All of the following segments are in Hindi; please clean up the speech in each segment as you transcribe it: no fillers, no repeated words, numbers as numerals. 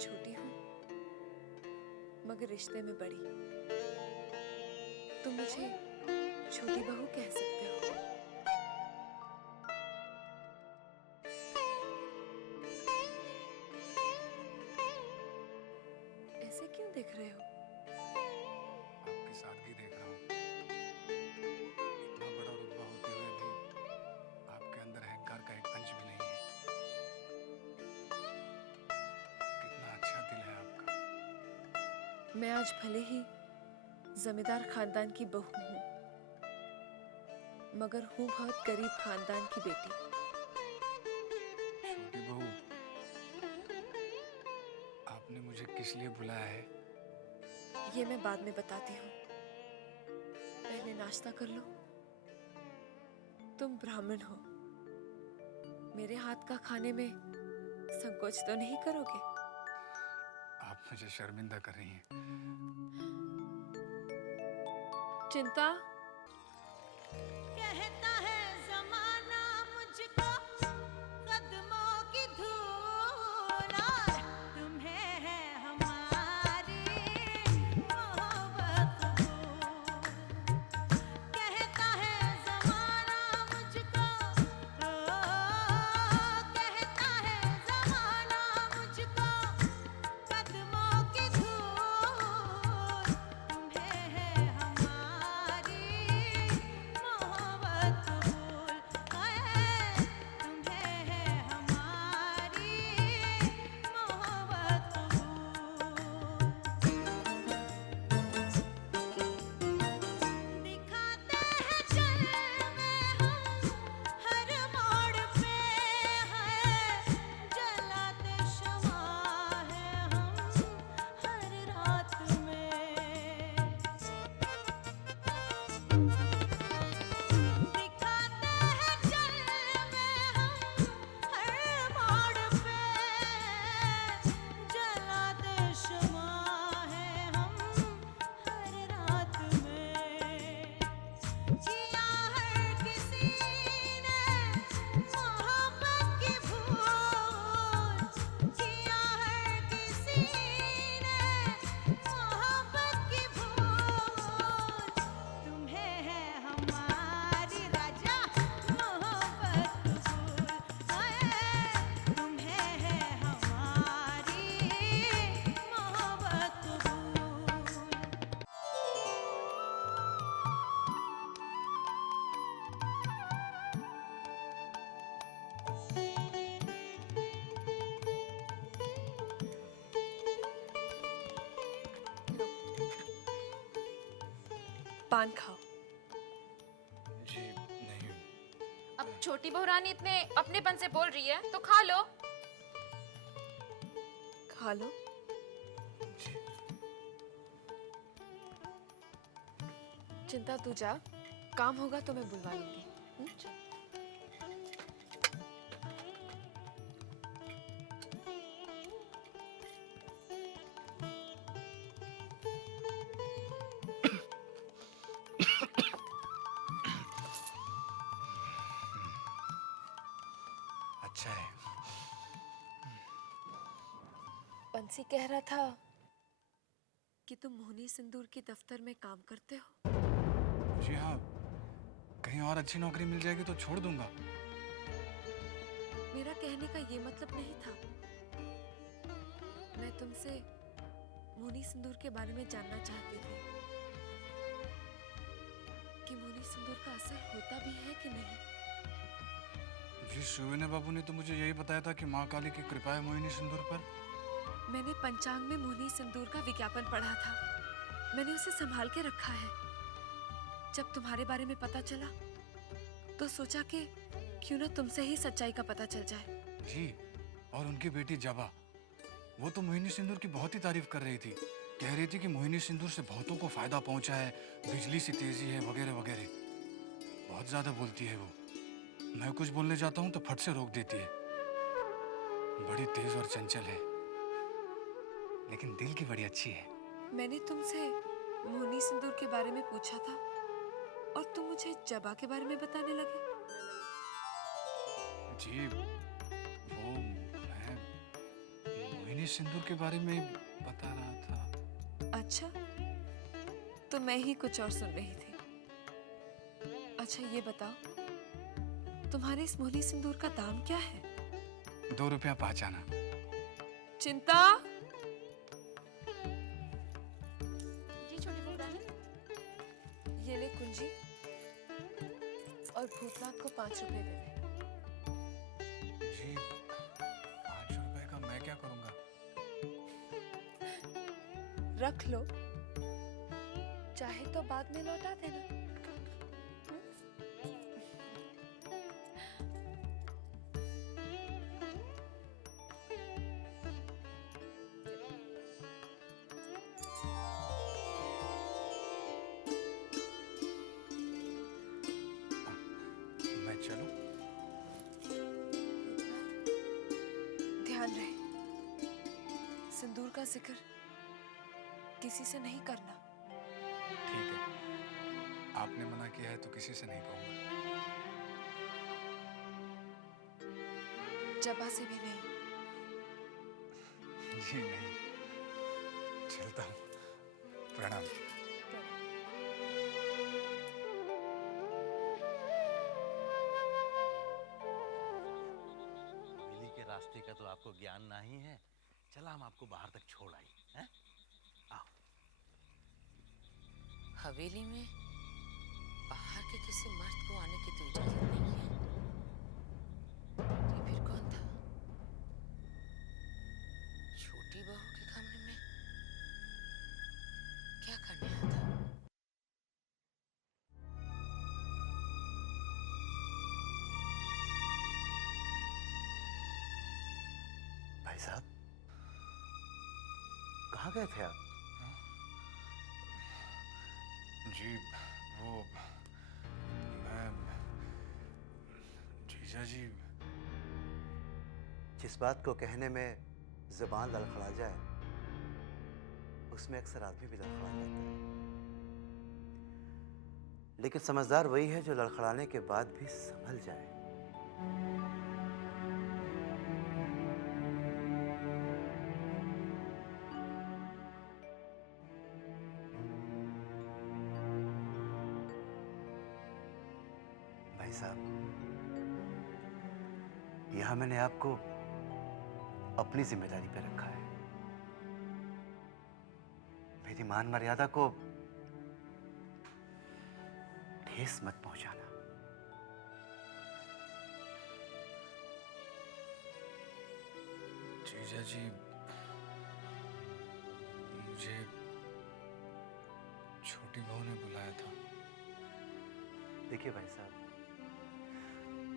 छोटी हूँ मगर रिश्ते में बड़ी। तुम मुझे छोटी बहू कह सकते हो। ऐसे क्यों देख रहे हो? आपकी सादगी देख रहा हूँ। इतना बड़ा रुतबा होते हुए भी आपके अंदर अहंकार का एक अंश भी नहीं है। कितना अच्छा दिल है आपका। मैं आज भले ही जमींदार खानदान की बहू हूँ मगर हूँ बहुत गरीब खानदान की बेटी। छोटी बहू, आपने मुझे किस लिए बुलाया है? ये मैं बाद में बताती हूँ, पहले नाश्ता कर लो। तुम ब्राह्मण हो, मेरे हाथ का खाने में संकोच तो नहीं करोगे? आप मुझे शर्मिंदा कर रही हैं। चिंता कहता है जमाना मुझको कदमों की धूल और तुम्हें है हमारी मोहब्बत कबूल। कहता है जमाना मुझको, कहता है जमाना मुझको कदमों की धूल, तुम्हें है हमारी मोहब्बत कबूल। तुम्हें है हमारी मोहब्बत कबूल। दिखाते हैं जलवे हम हर मोड़ पे है, जलाते शमा है हम हर रात में। दिखाते हैं जलवे हम हर मोड़ पे, जलाते शमा है हम हर रात में। जिया हर किसी ने मोहब्बत की भूल, जिया हर किसी ने मोहब्बत की भूल। तुम्हें है हमारी राजा मोहब्बत कबूल। तुम्हें है हमारी मोहब्बत कबूल। लो, पान खाओ। जी नहीं। अब छोटी बहू रानी इतने अपनेपन से बोल रही है तो खा लो। खा लो। जी। चिंता तू जा, काम होगा तो मैं बुलवा लूंगी। हम्म? अच्छा है। बंसी कह रहा था कि तुम मोहनी सिंदूर के दफ्तर में काम करते हो। जी हाँ, कहीं और अच्छी नौकरी मिल जाएगी तो छोड़ दूंगा। मेरा कहने का ये मतलब नहीं था। मैं तुमसे मोहनी सिंदूर के बारे में जानना चाहती थी कि मोहनी सिंदूर का असर होता भी है कि नहीं। जी, सुविने बाबू ने तो मुझे यही बताया था कि माँ काली की कृपा है मोहिनी सिंदूर पर। मैंने पंचांग में मोहनी सिंदूर का विज्ञापन पढ़ा था, मैंने उसे संभाल के रखा है। जब तुम्हारे बारे में पता चला तो सोचा कि क्यों ना तुमसे ही सच्चाई का पता चल जाए। जी, और उनकी बेटी जबा, वो तो मोहिनी सिंदूर की बहुत ही तारीफ कर रही थी। कह रही थी कि मोहिनी सिंदूर से बहुतों को फायदा पहुंचा है, बिजली सी तेजी है वगैरह वगैरह। बहुत ज्यादा बोलती है वो। मैं कुछ बोलने जाता हूँ तो फट से रोक देती है। बड़ी तेज और चंचल है, लेकिन दिल की बड़ी अच्छी है। मैंने तुमसे मोहनी सिंदूर के बारे में पूछा था और तुम मुझे जबा के बारे में बताने लगे। जी, वो मैं मोहिनी सिंदूर के बारे में बता रहा था। अच्छा, तो मैं ही कुछ और सुन रही थी। अच्छा ये बताओ, तुम्हारे इस मोहनी सिंदूर का दाम क्या है? 2 रुपया पहचाना। चिंता, जी छोटी बहू रानी। ये ले कुंजी, और भूतनाथ को 5 रुपए दे दे। जी 5 रुपए का मैं क्या करूंगा? रख लो, चाहे तो बाद में लौटा देना। मैं चलूं? ध्यान रहे, सिंदूर का जिक्र किसी से नहीं करना। ठीक है, आपने मना किया है तो किसी से नहीं कहूंगा। जबा से भी नहीं। जी नहीं, चलता हूँ। प्रणाम। हवेली के रास्ते का तो आपको ज्ञान नहीं है। चला हम आपको बाहर तक छोड़ आई हैं? आओ। हवेली में बाहर के किसी मर्द को आने की तो इजाजत नहीं है। ये फिर कौन था? छोटी बहू के कमरे में क्या करने आया था? भाई साहब, कहाँ गए थे आप? जी वो मैं जीजा जी। जिस बात को कहने में जुबान लड़खड़ा जाए, उसमें अक्सर आदमी भी लड़खड़ा जाता है। लेकिन समझदार वही है जो लड़खड़ाने के बाद भी संभल जाए। भाई साहब, यहां मैंने आपको अपनी जिम्मेदारी पे रखा है। मेरी मान मर्यादा को ठेस मत पहुंचाना। जीजा जी, मुझे छोटी बहू ने बुलाया था। देखिए भाई साहब,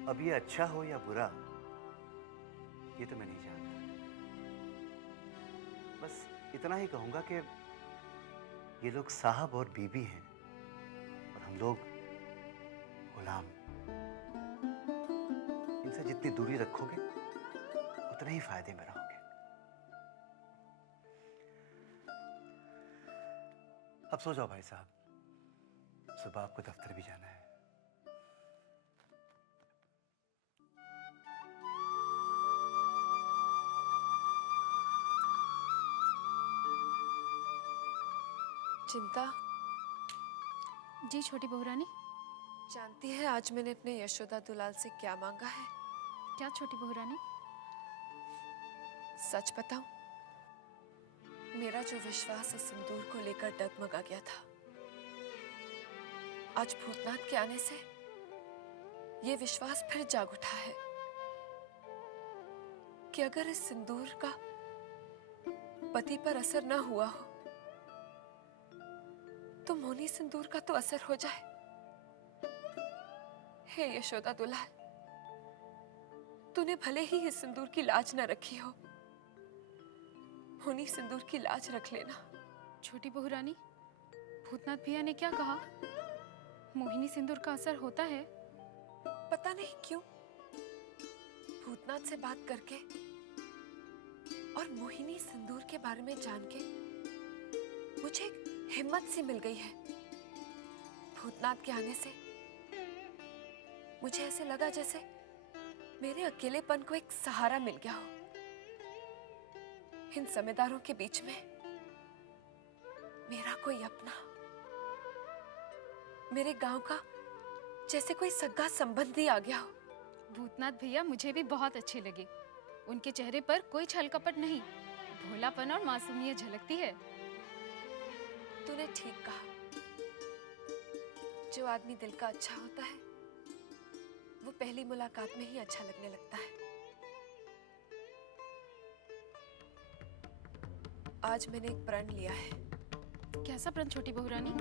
अब ये अच्छा हो या बुरा, ये तो मैं नहीं जानता। बस इतना ही कहूंगा कि ये लोग साहब और बीबी हैं और हम लोग गुलाम। इनसे जितनी दूरी रखोगे उतने ही फायदे में रहोगे। अब सो जाओ भाई साहब, सुबह आपको दफ्तर भी जाना है। चिंता, जी छोटी बहू रानी। जानती है आज मैंने अपने यशोदा दुलाल से क्या मांगा है? क्या छोटी बहू रानी? सच बताऊं, मेरा जो विश्वास इस सिंदूर को लेकर डगमगा गया था, आज भूतनाथ के आने से ये विश्वास फिर जाग उठा है कि अगर इस सिंदूर का पति पर असर ना हुआ हो तो मोहनी सिंदूर का तो असर हो जाए। हे यशोदा दुलाल, तूने भले ही इस सिंदूर की लाज न रखी हो, मोहनी सिंदूर की लाज रख लेना। छोटी बहू रानी, भूतनाथ भैया ने क्या कहा? मोहिनी सिंदूर का असर होता है? पता नहीं क्यों भूतनाथ से बात करके और मोहिनी सिंदूर के बारे में जान के मुझे एक हिम्मत सी मिल गई है। भूतनाथ के आने से मुझे ऐसे लगा जैसे मेरे अकेलेपन को एक सहारा मिल गया हो। इन जमींदारों के बीच में मेरा कोई अपना, मेरे गांव का जैसे कोई सगा संबंधी आ गया हो। भूतनाथ भैया मुझे भी बहुत अच्छे लगे। उनके चेहरे पर कोई छल कपट नहीं, भोलापन और मासूमियत झलकती है। तूने ठीक कहा, जो आदमी दिल का अच्छा होता है वो पहली मुलाकात में ही अच्छा लगने लगता है। आज मैंने एक प्रण लिया है कैसा प्रण छोटी बहू रानी?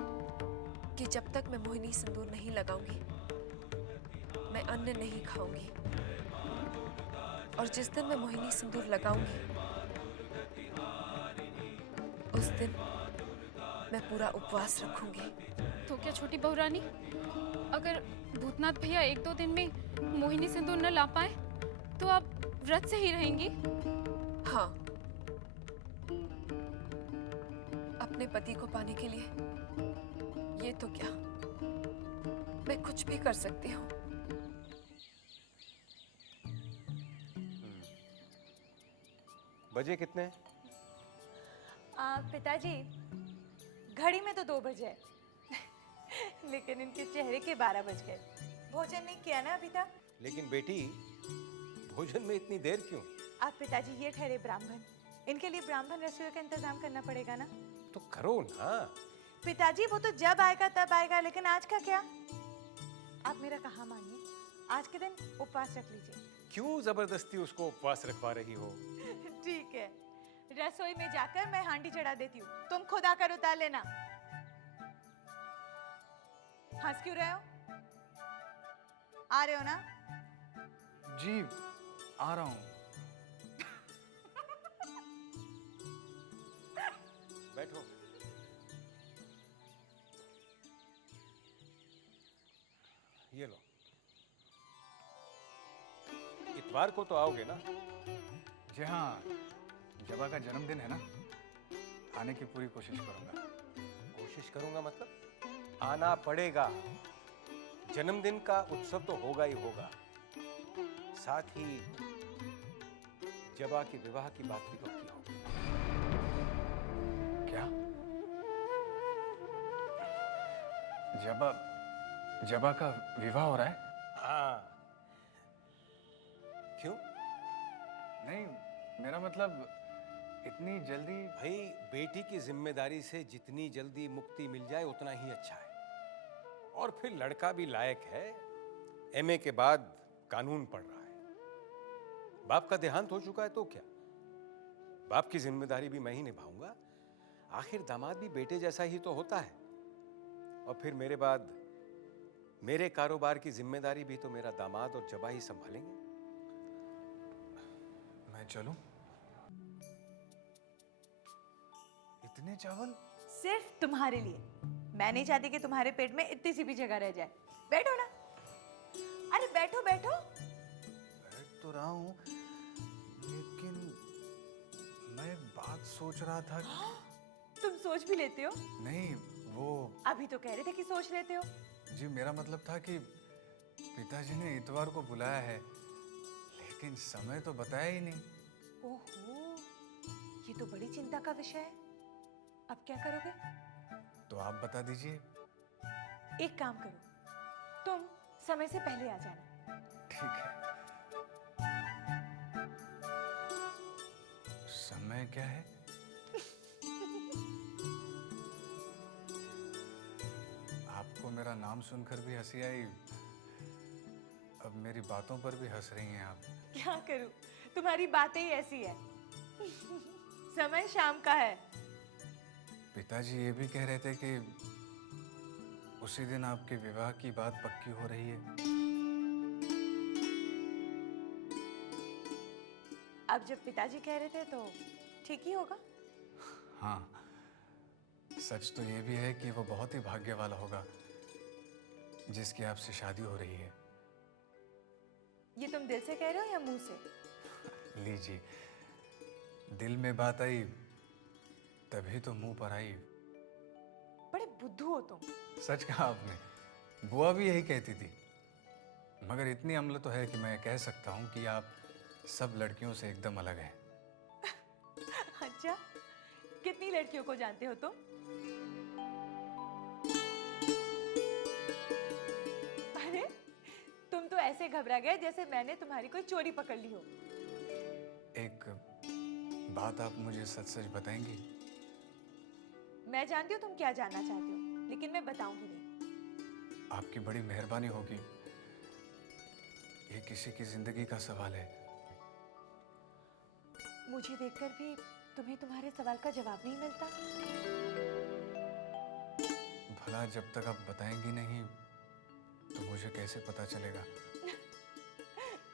कि जब तक मैं मोहिनी सिंदूर नहीं लगाऊंगी मैं अन्न नहीं खाऊंगी, और जिस दिन मैं मोहिनी सिंदूर लगाऊंगी उस दिन मैं पूरा उपवास रखूंगी। तो क्या छोटी बहू रानी, अगर भूतनाथ भैया 1-2 दिन में मोहिनी सिंदूर न ला पाए तो आप व्रत से ही रहेंगी? हाँ, अपने पति को पाने के लिए ये तो क्या, मैं कुछ भी कर सकती हूँ। बजे कितने? पिताजी, घड़ी में तो 2 बजे लेकिन इनके चेहरे के 12 बज गए। भोजन नहीं किया ना अभी तक? लेकिन बेटी, भोजन में इतनी देर क्यों? आप पिताजी ये ठहरे ब्राह्मण, इनके लिए ब्राह्मण रसोई का इंतजाम करना पड़ेगा ना। तो करो ना। पिताजी वो तो जब आएगा तब आएगा, लेकिन आज का क्या? आप मेरा कहा मानिए, आज के दिन उपवास रख लीजिए। क्यों जबरदस्ती उसको उपवास रखवा रही हो? ठीक है, रसोई में जाकर मैं हांडी चढ़ा देती हूँ, तुम खुद आकर उतार लेना। हंस क्यों रहे हो? आ रहे हो ना? जी आ रहा हूँ। बैठो। ये लो। इतवार को तो आओगे ना? जी हाँ, जबा का जन्मदिन है ना, आने की पूरी कोशिश करूंगा। कोशिश करूंगा मतलब? आना पड़ेगा। जन्मदिन का उत्सव तो होगा ही होगा, साथ ही जबा के विवाह की बात भी पक्की होगी। क्या? जबा का विवाह हो रहा है? हाँ। क्यों? नहीं, मेरा मतलब इतनी जल्दी। भाई, बेटी की जिम्मेदारी से जितनी जल्दी मुक्ति मिल जाए उतना ही अच्छा है। और फिर लड़का भी लायक है, एमए के बाद कानून पढ़ रहा है। बाप का देहांत हो चुका है तो क्या, बाप की जिम्मेदारी भी मैं ही निभाऊंगा। आखिर दामाद भी बेटे जैसा ही तो होता है। और फिर मेरे बाद मेरे कारोबार की जिम्मेदारी भी तो मेरा दामाद और जबा ही संभालेंगे। मैं चलूं? इतने चावल? सिर्फ तुम्हारे लिए। मैं नहीं चाहती कि तुम्हारे पेट में इतनी सी भी जगह रह जाए। बैठो ना। अरे बैठो बैठो। बैठ तो रहा हूं, लेकिन मैं एक बात सोच रहा था। तुम सोच भी लेते हो? नहीं, वो अभी तो कह रहे थे कि सोच लेते हो। जी, मेरा मतलब था कि पिताजी ने इतवार को बुलाया है, लेकिन समय तो बताया ही नहीं। ओहो, ये तो बड़ी चिंता का विषय है। अब क्या करोगे? तो आप बता दीजिए। एक काम करो, तुम समय से पहले आ जाना। ठीक है। समय क्या है? आपको मेरा नाम सुनकर भी हंसी आई, अब मेरी बातों पर भी हंस रही हैं आप। क्या करूं, तुम्हारी बातें ही ऐसी है। समय शाम का है। पिताजी ये भी कह रहे थे कि उसी दिन आपके विवाह की बात पक्की हो रही है। अब जब पिताजी कह रहे थे तो ठीक ही होगा। हाँ, सच तो ये भी है कि वो बहुत ही भाग्य वाला होगा जिसकी आपसे शादी हो रही है। ये तुम दिल से कह रहे हो या मुंह से? लीजिए, दिल में बात आई तभी तो मुंह पर आई। बड़े बुद्धू हो तुम। सच कहा आपने, बुआ भी यही कहती थी। मगर इतनी अम्ल तो है कि मैं कह सकता हूँ कि आप सब लड़कियों से एकदम अलग हैं। अच्छा, कितनी लड़कियों को जानते हो तुम? अरे तुम तो ऐसे घबरा गए जैसे मैंने तुम्हारी कोई चोरी पकड़ ली हो। एक बात आप मुझे सच सच बताएंगी? मैं जानती हूँ तुम क्या जानना चाहते हो, लेकिन मैं बताऊंगी नहीं। आपकी बड़ी मेहरबानी होगी। ये किसी की जिंदगी का सवाल है। मुझे देखकर भी तुम्हें तुम्हारे सवाल का जवाब नहीं मिलता। भला जब तक आप बताएंगी नहीं तो मुझे कैसे पता चलेगा?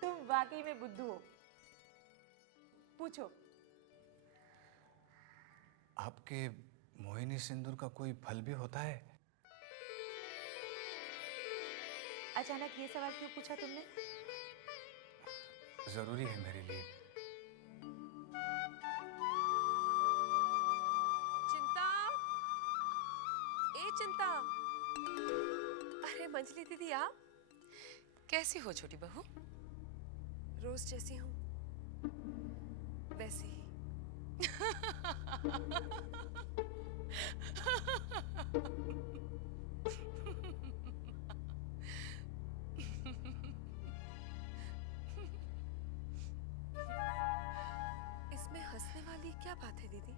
तुम वाकई में बुद्धू हो। पूछो। आपके मोहिनी सिंदूर का कोई फल भी होता है? अचानक ये सवाल क्यों पूछा तुमने? जरूरी है मेरे लिए। चिंता, ए चिंता। अरे मंजली दीदी, आप कैसी हो छोटी बहू? रोज जैसी हूँ वैसी ही। इसमें हंसने वाली क्या बात है दीदी?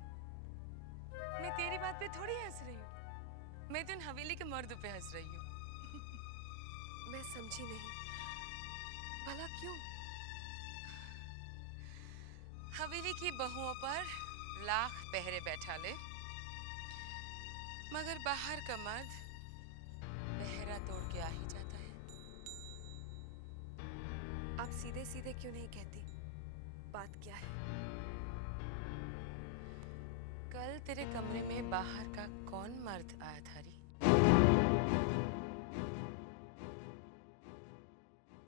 मैं तेरी बात पे थोड़ी हंस रही हूँ, मैं तो इन हवेली के मर्द पे हंस रही हूँ। मैं समझी नहीं, भला क्यों? हवेली की बहुओं पर लाख पहरे बैठा ले, मगर बाहर का मर्द पहरा तोड़ के आ ही जाता है। आप सीधे सीधे क्यों नहीं कहती बात क्या है? कल तेरे कमरे में बाहर का कौन मर्द आया था री?